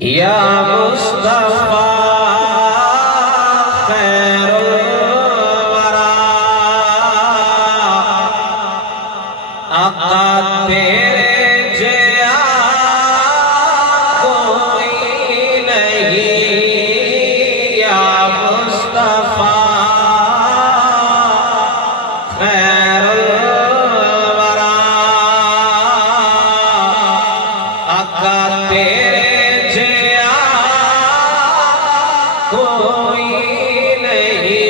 یا مصطفیٰ خیر الورا آقا تیرے جیا کوئی نہیں یا مصطفیٰ خیر الورا آقا تیرے کوئی نہیں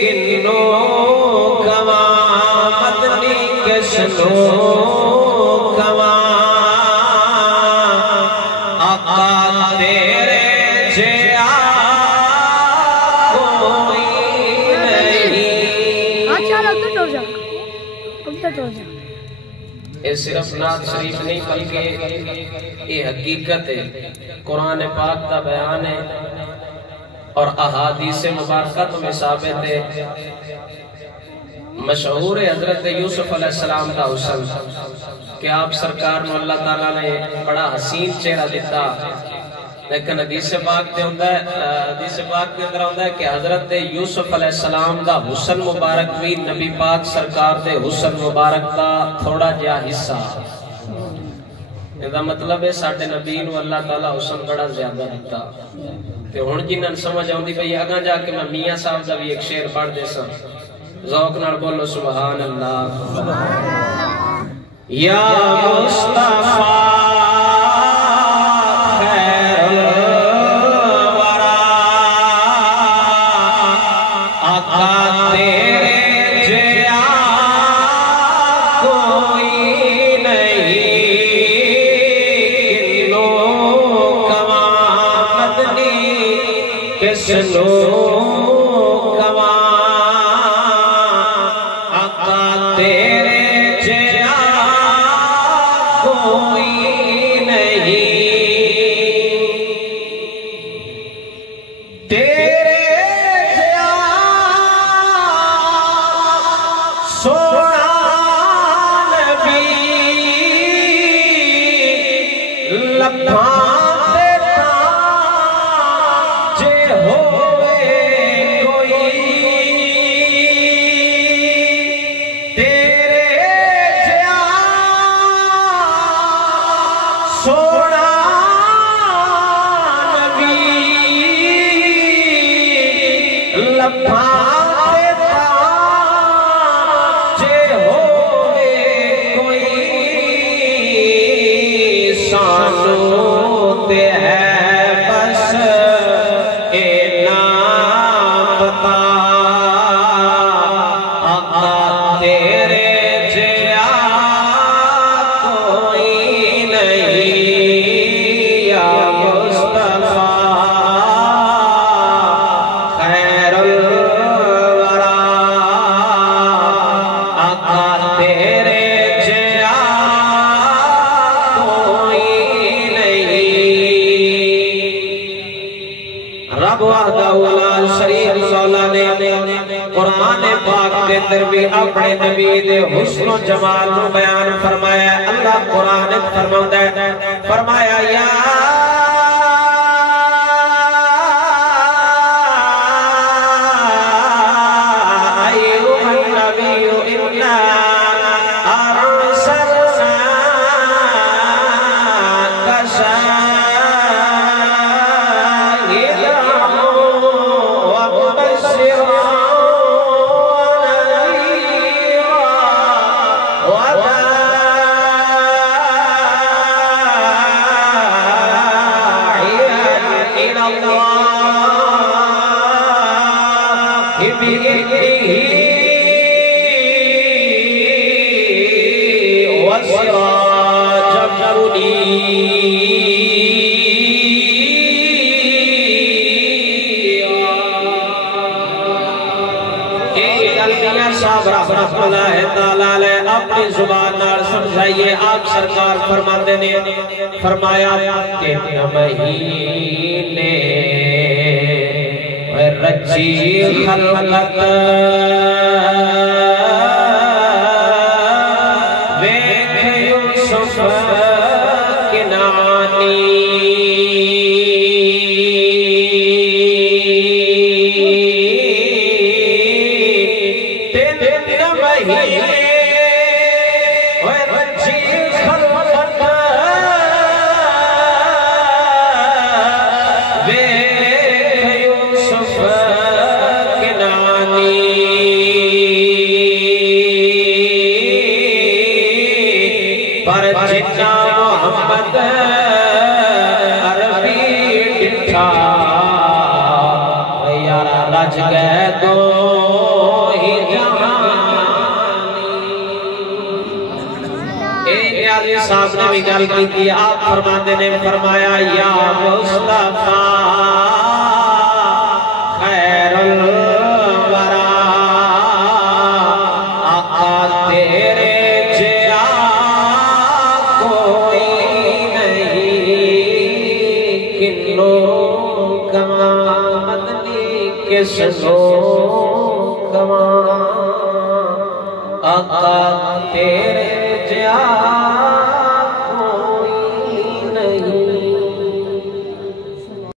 کنو کوا مدنی کشنو کوا آقا تیرے جیا کوئی نہیں۔ یہ صرف نعت شریف نہیں بلکہ یہ حقیقت ہے، قرآن پاک کا بیان ہے اور احادیث مبارکہ میں ثابت ہے۔ مشہور حضرت یوسف علیہ السلام کا حسن کہ آپ سرکار نے اللہ تعالیٰ نے بڑا حسین چہرہ دیتا، لیکن حدیث پاک کے اندر ہوتا ہے کہ حضرت یوسف علیہ السلام کا حسن مبارک بھی نبی پاک سرکار دے حسن مبارک کا تھوڑا جہا حصہ۔ اس کا مطلب ہے ساڈے نبی نو اللہ تعالیٰ حسن بڑا زیادہ دیتا۔ تے ہن جنہاں سمجھ آوندی پئی اگاں جا کے میں میاں صاحب دا بھی ایک شعر پڑھ دے سا، ذوق نال بولو سبحان اللہ۔ یا مصطفیٰ خیر الورا آقا تیرے جیا کوئی نہیں کنو کوا مدنی کسنو کوا آقا تیرے جیا کوئی نہیں تیرے جیا سونا نبی لبھاں دیتا جے ہوئے کوئی تیرے جیا سونا نبی لبھاں دیتا جے ہوئے کوئی سانو تے ہے بس اے نام پتا آقا تیرے جیا کوئی نہیں یا مصطفیٰ خیر الورا آقا تیرے جیا کوئی نہیں۔ رب وحدہ لا شریک مولا نے قرآن پاک کے اندر بھی اپنے نبی دے حسن و جمال کو بیان فرمایا۔ اللہ قرآن فرماتا ہے، فرمایا یا ایھا النبی انا ارسلناک شاہدا ومبشرا اپنی زبان نال سمجھائیے۔ آپ سرکار فرماتے نے فرمایا کہ مہینے رچی خلقت ویکھ یوسف کنانی بھی گل کی آپ فرماندے نے فرمایا یا مصطفیٰ خیر الورا آقا تیرے جیا کوئی نہیں کنوں کما مدنی کس نو کما آقا تیرے جیا